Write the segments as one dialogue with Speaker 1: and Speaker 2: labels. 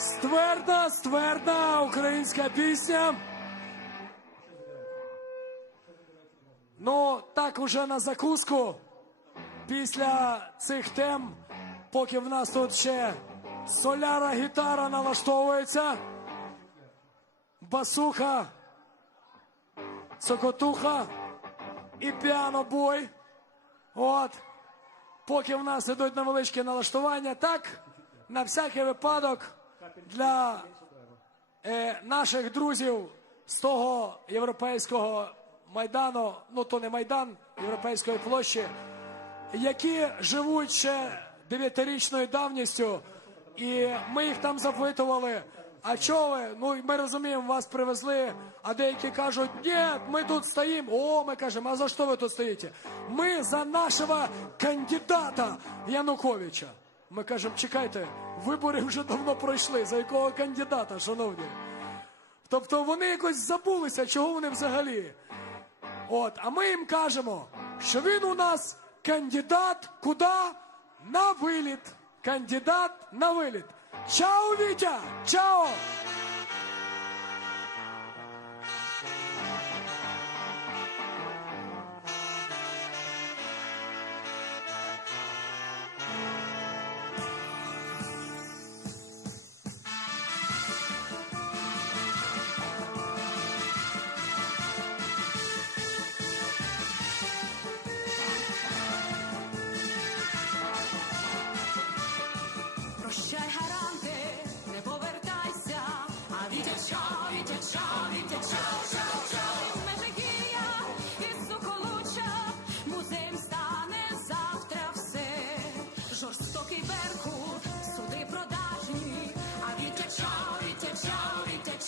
Speaker 1: Ствердна, ствердна українська пісня. Ну, так уже на закуску. Після цих тем, поки в нас тут ще соляра гітара налаштовується, басуха, цокотуха і піанобой. От. Поки в нас ідуть невеличкі налаштування, так, на всякий випадок для е, наших друзів з того європейського майдану, ну то не майдан Європейської площі, які живуть ще дев'ятирічною давністю, і ми їх там запитували. А чого ви? Ну ми розуміємо, вас привезли. А деякі кажуть, ні, ми тут стоїмо. О, ми кажемо, а за що ви тут стоїте? Ми за нашого кандидата Януковича. Ми кажемо, чекайте, вибори вже давно пройшли. За якого кандидата, шановні? Тобто вони якось забулися, чого вони взагалі. От, а ми їм кажемо, що він у нас кандидат куди? На виліт. Кандидат на виліт. Чао, Вітя! Чао!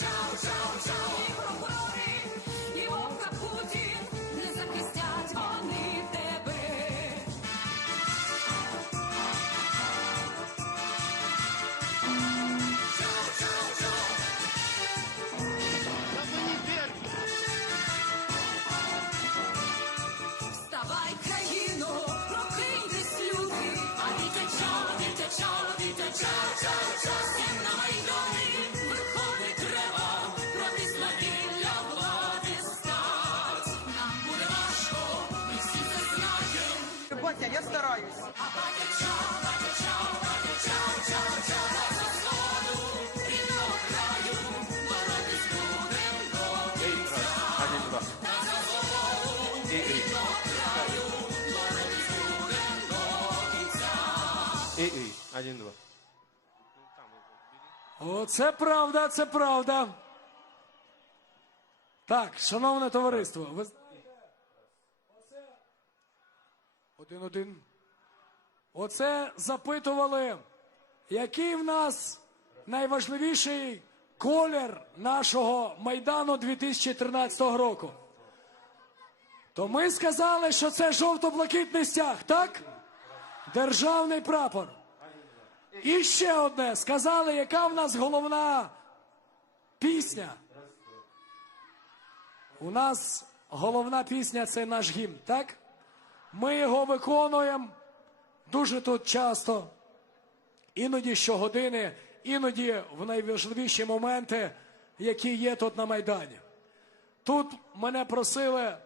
Speaker 2: Вітя чао,
Speaker 3: Один, два. И, и. И, и. Один, два.
Speaker 1: Оце правда, це правда. Так, шановне товариство, ви знаєте, один-один. Оце запитували, який в нас найважливіший колір нашого Майдану 2013 року. То ми сказали, що це жовто-блакитний стяг, так? Державний прапор. І ще одне. Сказали, яка в нас головна пісня. У нас головна пісня це наш гімн, так? Ми його виконуємо дуже тут часто, іноді щогодини, іноді в найважливіші моменти, які є тут на Майдані. Тут мене просили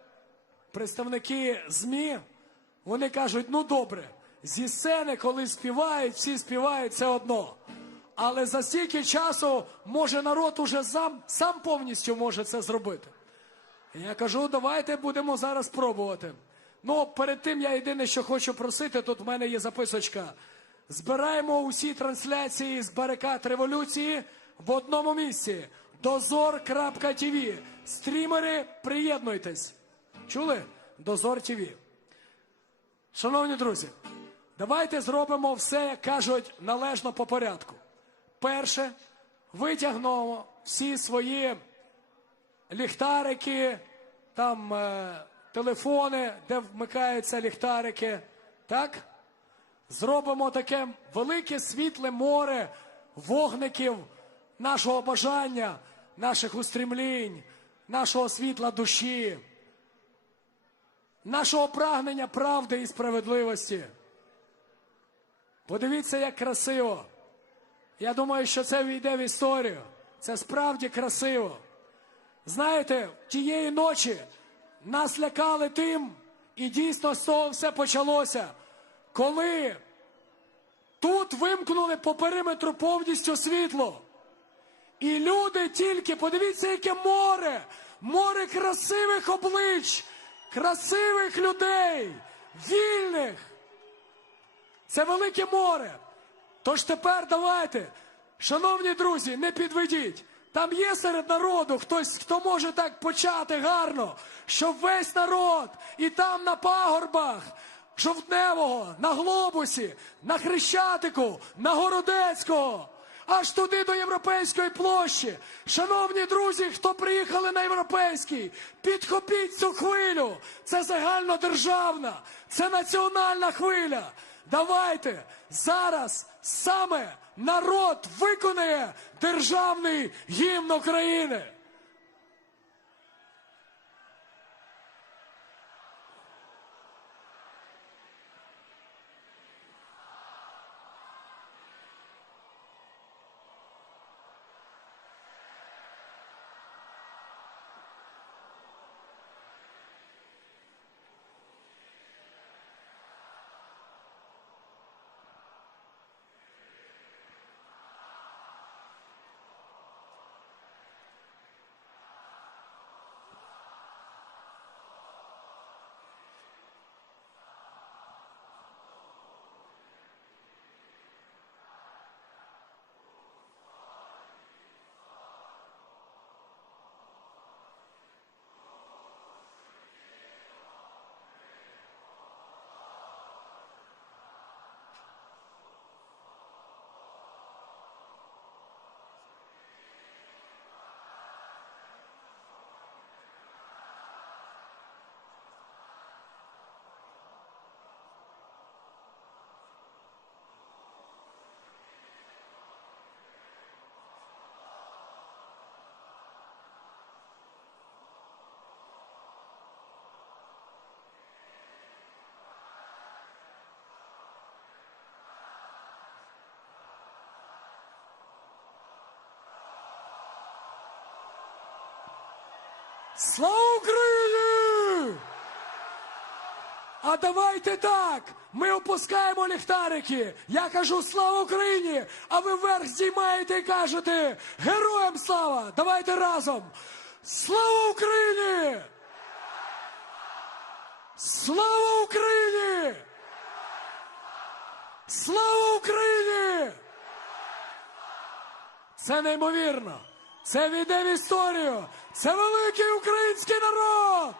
Speaker 1: представники ЗМІ, вони кажуть, ну добре, зі сцени, коли співають, всі співають це одно. Але за стільки часу може народ уже сам, сам повністю може це зробити. Я кажу, давайте будемо зараз пробувати. Ну, перед тим я єдине, що хочу просити, тут в мене є записочка. Збираємо усі трансляції з барикад революції в одному місці. Дозор.тв. Стрімери, приєднуйтесь. Чули? Дозор ТВ. Шановні друзі, давайте зробимо все, як кажуть, належно по порядку. Перше, витягнемо всі свої ліхтарики, там е, телефони, де вмикаються ліхтарики. Так? Зробимо таке велике світле море вогників нашого бажання, наших устремлінь, нашого світла душі, нашого прагнення правди і справедливості. Подивіться, як красиво. Я думаю, що це війде в історію. Це справді красиво. Знаєте, тієї ночі нас лякали тим, і дійсно з того все почалося, коли тут вимкнули по периметру повністю світло. І люди тільки, подивіться, яке море, море красивих облич, красивих людей, вільних. Це велике море. Тож тепер давайте, шановні друзі, не підведіть. Там є серед народу хтось, хто може так почати гарно, щоб весь народ і там на пагорбах жовтневого, на глобусі, на Хрещатику, на Городецького, аж туди до Європейської площі. Шановні друзі, хто приїхали на європейський, підхопіть цю хвилю. Це загальнодержавна, це національна хвиля. Давайте зараз саме народ виконає державний гімн України. Слава Україні! А давайте так. Ми опускаємо ліхтарики. Я кажу слава Україні! А ви вверх здіймаєте і кажете Героям слава! Давайте разом! Слава Україні! Слава Україні! Слава Україні! Це неймовірно. Це війде в історію. Це великий український народ.